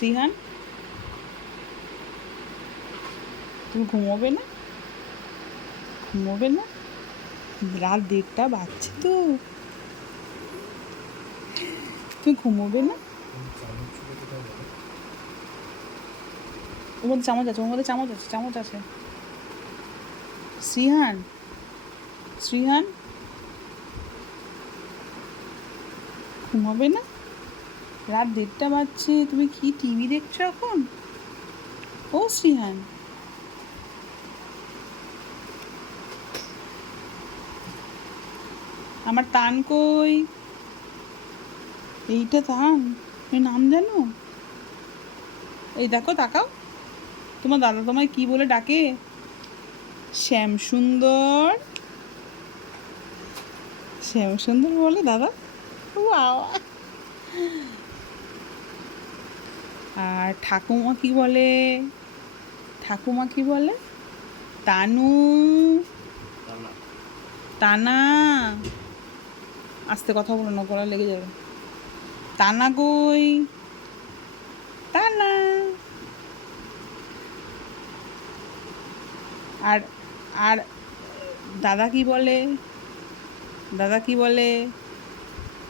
শ্রীহান, তুমি ঘুমোবে না? ঘুমোবে না? রাত 1:30 বাজছে তো, তুমি ঘুমোবে না? ওর মধ্যে চামচ আছে, ওর মধ্যে চামচ আছে, চামচ আছে। শ্রীহান, শ্রীহান, ঘুমাবে না? রাত 1:30 বাজছে, তুমি কি টিভি দেখছো এখন? ও শ্রীহান, আমার তান কই? এইটা তান, তুমি নাম জানো? এই দেখো, তাকাও, তোমার দাদা তোমায় কি বলে ডাকে? শ্যামসুন্দর, শ্যামসুন্দর বলে দাদা। বাবা! আর ঠাকুমা কি বলে? ঠাকুমা কি বলে? তানু, তানা। আস্তে কথা বলো না, গলা লেগে যাবে। তানা কই? তানা। আর আর দাদা কি বলে? দাদা কি বলে?